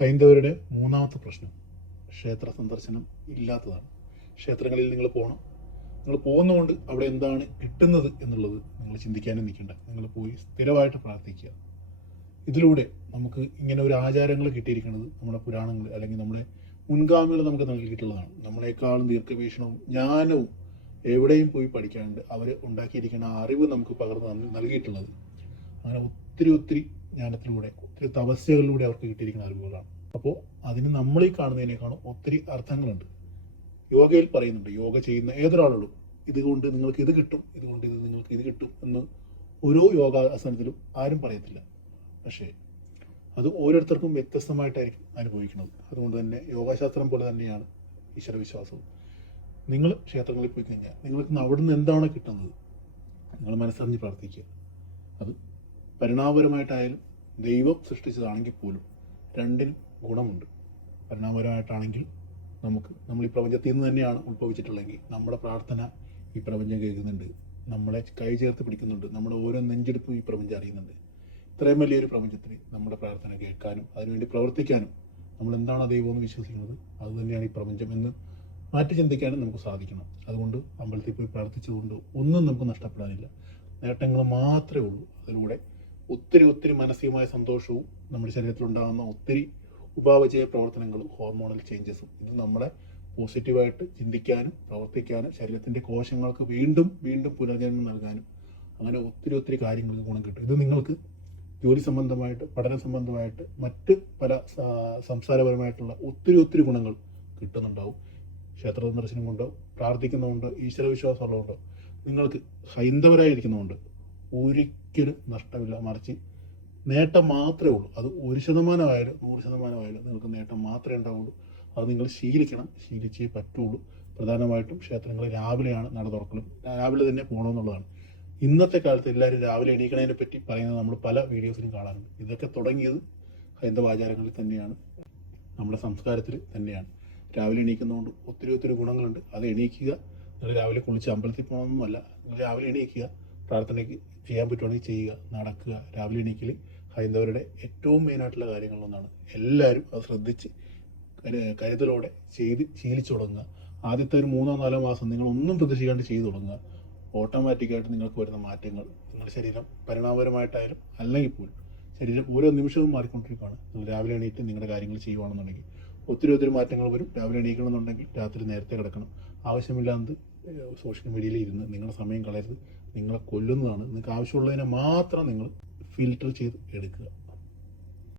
ഹൈന്ദവരുടെ മൂന്നാമത്തെ പ്രശ്നം ക്ഷേത്ര സന്ദർശനം ഇല്ലാത്തതാണ്. ക്ഷേത്രങ്ങളിൽ നിങ്ങൾ പോകണം. നിങ്ങൾ പോകുന്നതുകൊണ്ട് അവിടെ എന്താണ് കിട്ടുന്നത് എന്നുള്ളത് നിങ്ങൾ ചിന്തിക്കാനും നിൽക്കേണ്ട. നിങ്ങൾ പോയി സ്ഥിരമായിട്ട് പ്രാർത്ഥിക്കുക. ഇതിലൂടെ നമുക്ക് ഇങ്ങനെ ഒരു ആചാരങ്ങൾ കിട്ടിയിരിക്കുന്നത് നമ്മുടെ പുരാണങ്ങൾ അല്ലെങ്കിൽ നമ്മുടെ മുൻഗാമികൾ നമുക്ക് നൽകിയിട്ടുള്ളതാണ്. നമ്മളെക്കാളും ദീർഘവീക്ഷണവും ജ്ഞാനവും എവിടെയും പോയി പഠിക്കാണ്ട് അവർ ഉണ്ടാക്കിയിരിക്കുന്ന അറിവ് നമുക്ക് പകർന്ന് നൽകിയിട്ടുള്ളത്. അങ്ങനെ ഒത്തിരി ജ്ഞാനത്തിലൂടെ ഒത്തിരി തപസ്യകളിലൂടെ അവർക്ക് കിട്ടിയിരിക്കുന്ന അറിവുകളാണ്. അപ്പോൾ അതിന് നമ്മളീ കാണുന്നതിനേക്കാളും ഒത്തിരി അർത്ഥങ്ങളുണ്ട്. യോഗയിൽ പറയുന്നുണ്ട്, യോഗ ചെയ്യുന്ന ഏതൊരാളുള്ളൂ ഇതുകൊണ്ട് നിങ്ങൾക്ക് ഇത് കിട്ടും, ഇതുകൊണ്ട് നിങ്ങൾക്ക് ഇത് കിട്ടും എന്ന് ഓരോ യോഗാസനത്തിലും ആരും പറയത്തില്ല. പക്ഷേ അത് ഓരോരുത്തർക്കും വ്യത്യസ്തമായിട്ടായിരിക്കും അനുഭവിക്കുന്നത്. അതുകൊണ്ട് തന്നെ യോഗാശാസ്ത്രം പോലെ തന്നെയാണ് ഈശ്വരവിശ്വാസവും. നിങ്ങൾ ക്ഷേത്രങ്ങളിൽ പോയി കഴിഞ്ഞാൽ നിങ്ങൾക്ക് അവിടുന്ന് എന്താണ് കിട്ടുന്നത് നിങ്ങൾ മനസ്സറിഞ്ഞ് പ്രാർത്ഥിക്കുക. അത് പരിണാമപരമായിട്ടായാലും ദൈവം സൃഷ്ടിച്ചതാണെങ്കിൽ പോലും രണ്ടിനും ഗുണമുണ്ട്. പരിണാമപരമായിട്ടാണെങ്കിൽ നമ്മൾ ഈ പ്രപഞ്ചത്തിൽ നിന്ന് തന്നെയാണ് ഉത്ഭവിച്ചിട്ടുള്ളതെങ്കിൽ നമ്മുടെ പ്രാർത്ഥന ഈ പ്രപഞ്ചം കേൾക്കുന്നുണ്ട്, നമ്മളെ കൈ ചേർത്ത് പിടിക്കുന്നുണ്ട്, നമ്മുടെ ഓരോ നെഞ്ചെടുപ്പും ഈ പ്രപഞ്ചം അറിയുന്നുണ്ട്. ഇത്രയും വലിയൊരു പ്രപഞ്ചത്തിന് നമ്മുടെ പ്രാർത്ഥന കേൾക്കാനും അതിനുവേണ്ടി പ്രവർത്തിക്കാനും നമ്മൾ എന്താണോ ദൈവം എന്ന് വിശ്വസിക്കുന്നത് അത് തന്നെയാണ് ഈ പ്രപഞ്ചം എന്ന് മാറ്റി ചിന്തിക്കാനും നമുക്ക് സാധിക്കണം. അതുകൊണ്ട് അമ്പലത്തിൽ പോയി പ്രാർത്ഥിച്ചുകൊണ്ട് ഒന്നും നമുക്ക് നഷ്ടപ്പെടാനില്ല, നേട്ടങ്ങൾ മാത്രമേ ഉള്ളൂ. അതിലൂടെ ഒത്തിരി മാനസികമായ സന്തോഷവും നമ്മുടെ ശരീരത്തിലുണ്ടാകുന്ന ഒത്തിരി ഉപാപചയ പ്രവർത്തനങ്ങളും ഹോർമോണൽ ചേഞ്ചസും ഇത് നമ്മളെ പോസിറ്റീവായിട്ട് ചിന്തിക്കാനും പ്രവർത്തിക്കാനും ശരീരത്തിൻ്റെ കോശങ്ങൾക്ക് വീണ്ടും പുനർജന്മം നൽകാനും അങ്ങനെ ഒത്തിരി കാര്യങ്ങൾക്ക് ഗുണം കിട്ടും. ഇത് നിങ്ങൾക്ക് ജോലി സംബന്ധമായിട്ട് പഠന സംബന്ധമായിട്ട് മറ്റ് പല സംസാരപരമായിട്ടുള്ള ഒത്തിരി ഗുണങ്ങൾ കിട്ടുന്നുണ്ടാവും. ക്ഷേത്ര സന്ദർശനം കൊണ്ടോ പ്രാർത്ഥിക്കുന്നതുകൊണ്ടോ ഈശ്വരവിശ്വാസമുള്ളതുകൊണ്ടോ നിങ്ങൾക്ക് ഹൈന്ദവരായിരിക്കുന്നതുകൊണ്ട് ഒരിക്കലും നഷ്ടമില്ല, മറിച്ച് നേട്ടം മാത്രമേ ഉള്ളൂ. അത് 1% ആയാലും 100% ആയാലും നിങ്ങൾക്ക് നേട്ടം മാത്രമേ ഉണ്ടാവുള്ളൂ. അത് നിങ്ങൾ ശീലിച്ചേ പറ്റുള്ളൂ. പ്രധാനമായിട്ടും ക്ഷേത്രങ്ങളിൽ രാവിലെയാണ് നട തുറക്കലും, രാവിലെ തന്നെ പോകണമെന്നുള്ളതാണ്. ഇന്നത്തെ കാലത്ത് എല്ലാവരും രാവിലെ എണീക്കണതിനെ പറ്റി പറയുന്നത് നമ്മൾ പല വീഡിയോസിലും കാണാറുണ്ട്. ഇതൊക്കെ തുടങ്ങിയത് ഹൈന്ദവ ആചാരങ്ങളിൽ തന്നെയാണ്, നമ്മുടെ സംസ്കാരത്തിൽ തന്നെയാണ്. രാവിലെ എണീക്കുന്നതുകൊണ്ട് ഒത്തിരി ഗുണങ്ങളുണ്ട്. അത് എണീക്കുക. നിങ്ങൾ രാവിലെ കുളിച്ച് അമ്പലത്തിൽ പോകണമെന്നല്ല, നിങ്ങൾ രാവിലെ എണീക്കുക, പ്രാർത്ഥനയ്ക്ക് ചെയ്യാൻ പറ്റുവാണെങ്കിൽ ചെയ്യുക, നടക്കുക. രാവിലെ എണീക്കൽ ഹൈന്ദവരുടെ ഏറ്റവും മെയിനായിട്ടുള്ള കാര്യങ്ങളിലൊന്നാണ്. എല്ലാവരും അത് ശ്രദ്ധിച്ച് കരുതലോടെ ശീലിച്ചു തുടങ്ങുക. ആദ്യത്തെ ഒരു 3-4 മാസം നിങ്ങളൊന്നും പ്രതീക്ഷിക്കാണ്ട് ചെയ്തു തുടങ്ങുക. ഓട്ടോമാറ്റിക്കായിട്ട് നിങ്ങൾക്ക് വരുന്ന മാറ്റങ്ങൾ നിങ്ങളുടെ ശരീരം പരിണാമപരമായിട്ടായാലും അല്ലെങ്കിൽ പോലും ശരീരം ഓരോ നിമിഷവും മാറിക്കൊണ്ടിരിക്കുകയാണ്. നിങ്ങൾ രാവിലെ എണീറ്റ് നിങ്ങളുടെ കാര്യങ്ങൾ ചെയ്യുകയാണെന്നുണ്ടെങ്കിൽ ഒത്തിരി മാറ്റങ്ങൾ വരും. രാവിലെ എണീക്കണമെന്നുണ്ടെങ്കിൽ രാത്രി നേരത്തെ കിടക്കണം. ആവശ്യമില്ലാതെ സോഷ്യൽ മീഡിയയിൽ ഇരുന്ന് നിങ്ങളുടെ സമയം കളയരുത്. നിങ്ങളെ കൊല്ലുന്നതാണ്. നിങ്ങൾക്ക് ആവശ്യമുള്ളതിനെ മാത്രം നിങ്ങൾ ഫിൽറ്റർ ചെയ്ത് എടുക്കുക.